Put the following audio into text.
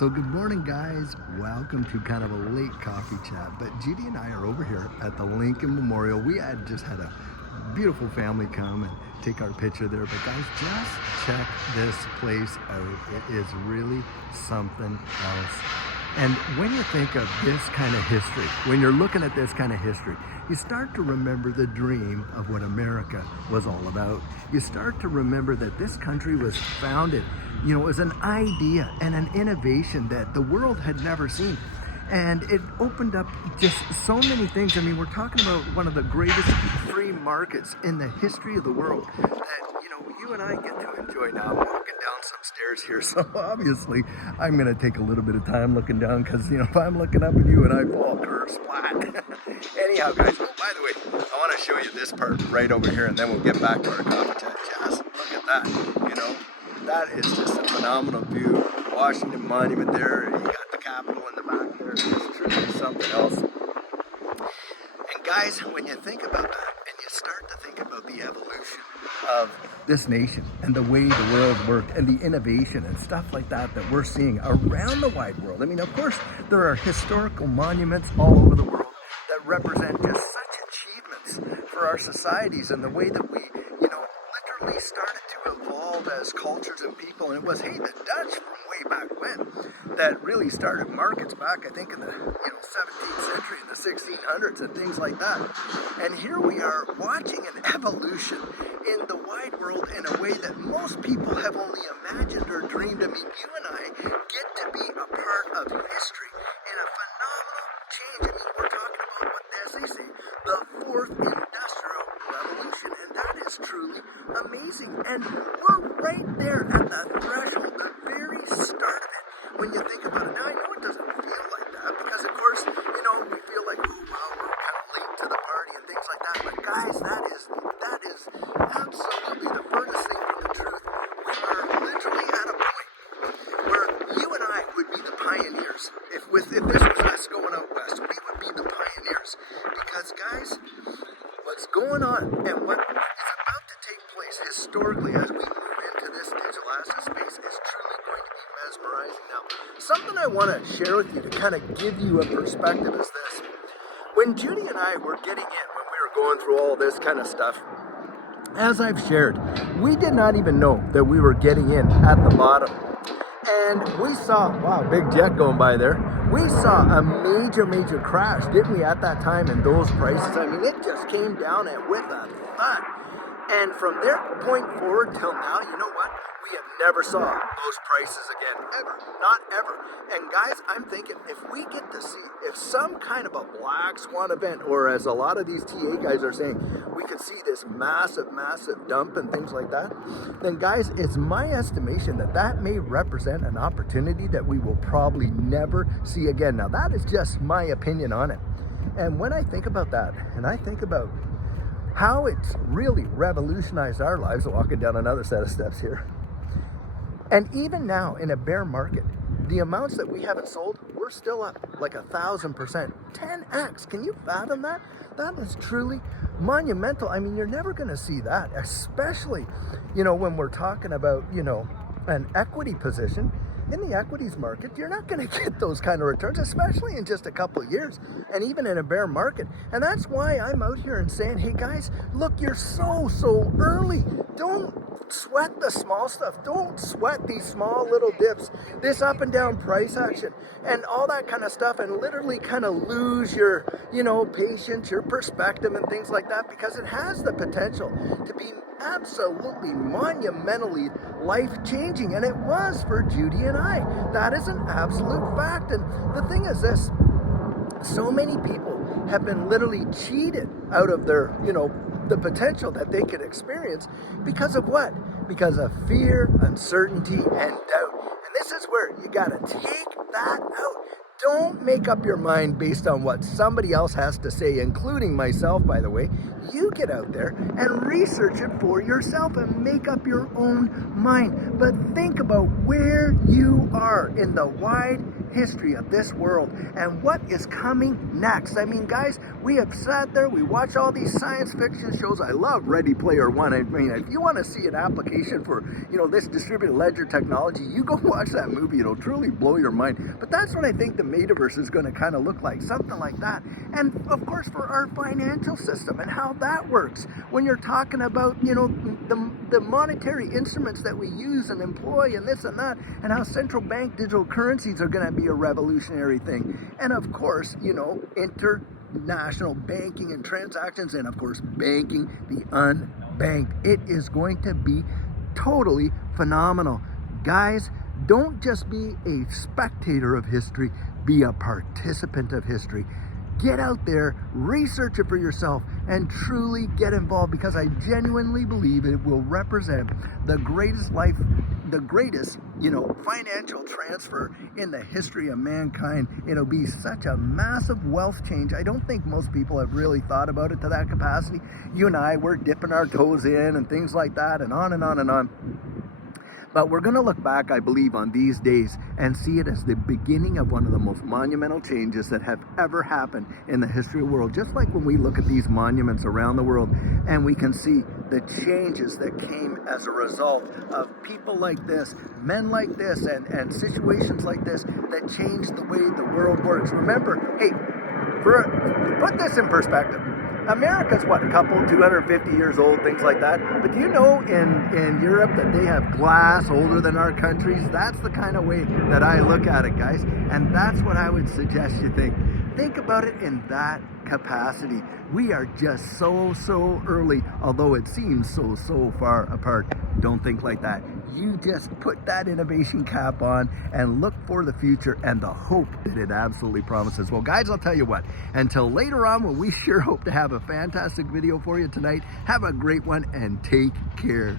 So good morning, guys. Welcome to kind of a late coffee chat, but Judy and I are over here at the Lincoln Memorial. We had just had a beautiful family come and take our picture there, but guys, just check this place out. It is really something else. And when you think of this kind of history, when you're looking at this kind of history, you start to remember the dream of what America was all about. You start to remember that this country was founded, as an idea and an innovation that the world had never seen. And it opened up just so many things. I mean, we're talking about one of the greatest free markets in the history of the world that, you and I get to enjoy now. I'm walking down some stairs here, so obviously I'm going to take a little bit of time looking down because, if I'm looking up at you and I fall, splat. Anyhow, guys, by the way, I want to show you this part right over here, and then we'll get back to our coffee chat. Just look at that. That is just a phenomenal view. Washington Monument there. You got the Capitol in the back there. It's truly something else. And guys, when you think about that, and you start to think about the evolution of this nation and the way the world worked and the innovation and stuff like that that we're seeing around the wide world. I mean, of course, there are historical monuments all over the world that represent just such achievements for our societies and the way that we, literally started to evolve as cultures and people. And it was, the Dutch from way back when that really started markets back, I think, in the 17th century, in the 1600s and things like that. And here we are watching an evolution in the wide world in a way that most people have only imagined or dreamed. I mean, you and I get to be a part of history in a phenomenal change. I mean, we're talking about what they say, the fourth industrial revolution, and that is truly amazing. And we're right there at the threshold, the very start of it. When you think about it, now I know it doesn't feel like that because, of course, we feel like, oh wow, we're kind of late to the party and things like that. But guys, that is absolutely the furthest thing from the truth. We are literally at a point where you and I would be the pioneers. If this was us going out west, we would be the pioneers. Because guys, what's going on and what is about to take place historically as we move into this digital asset space is truly going to be mesmerizing. Now, something I want to share with you to kind of give you a perspective is this. When Judy and I were getting in, when we were going through all this kind of stuff, as I've shared, we did not even know that we were getting in at the bottom. And we saw, wow, big jet going by there. We saw a major crash, didn't we, at that time in those prices? I mean, it just came down with a thud. And from that point forward till now, you know what? We have never saw those prices again, ever, not ever. And guys, I'm thinking if we get to see, if some kind of a black swan event, or as a lot of these TA guys are saying, we could see this massive dump and things like that, then guys, it's my estimation that may represent an opportunity that we will probably never see again. Now, that is just my opinion on it. And when I think about that, and I think about how it's really revolutionized our lives, walking down another set of steps here. And even now in a bear market, the amounts that we haven't sold, we're still up like 1,000%, 10x. Can you fathom that? That is truly monumental. I mean, you're never going to see that, especially, when we're talking about, an equity position. In the equities market, you're not going to get those kind of returns, especially in just a couple of years, and even in a bear market. And that's why I'm out here and saying, hey guys, look, you're so early. Don't sweat the small stuff. Don't sweat these small little dips, this up and down price action and all that kind of stuff, and literally kind of lose your, patience, your perspective and things like that, because it has the potential to be absolutely monumentally life-changing, and it was for Judy and I. That is an absolute fact. And the thing is this, so many people have been literally cheated out of their, the potential that they could experience because of what? Because of fear, uncertainty, and doubt. And this is where you got to take that out. Don't make up your mind based on what somebody else has to say, including myself, by the way. You get out there and research it for yourself and make up your own mind. But think about where you are in the wide history of this world and what is coming next. I mean, guys, we have sat there, we watch all these science fiction shows. I love Ready Player One. I mean, if you want to see an application for, this distributed ledger technology, you go watch that movie. It'll truly blow your mind. But that's what I think the metaverse is going to kind of look like, something like that. And of course, for our financial system and how that works, when you're talking about, the monetary instruments that we use and employ and this and that, and how central bank digital currencies are going to be a revolutionary thing. And of course, international banking and transactions, and of course, banking the unbanked. It is going to be totally phenomenal. Guys, don't just be a spectator of history, be a participant of history. Get out there, research it for yourself, and truly get involved, because I genuinely believe it will represent the greatest financial transfer in the history of mankind. It'll be such a massive wealth change. I don't think most people have really thought about it to that capacity. You and I, we're dipping our toes in and things like that, and on and on and on. But we're going to look back, I believe, on these days and see it as the beginning of one of the most monumental changes that have ever happened in the history of the world. Just like when we look at these monuments around the world and we can see the changes that came as a result of people like this, men like this, and situations like this that changed the way the world works. Remember, hey, put this in perspective. America's what, a couple, 250 years old, things like that. But do you know in Europe that they have glass older than our countries? That's the kind of way that I look at it, guys. And that's what I would suggest you think. Think about it in that capacity. We are just so early, although it seems so far apart. Don't think like that. You just put that innovation cap on and look for the future and the hope that it absolutely promises. Well, guys, I'll tell you what, until later on, when we sure hope to have a fantastic video for you tonight, have a great one and take care.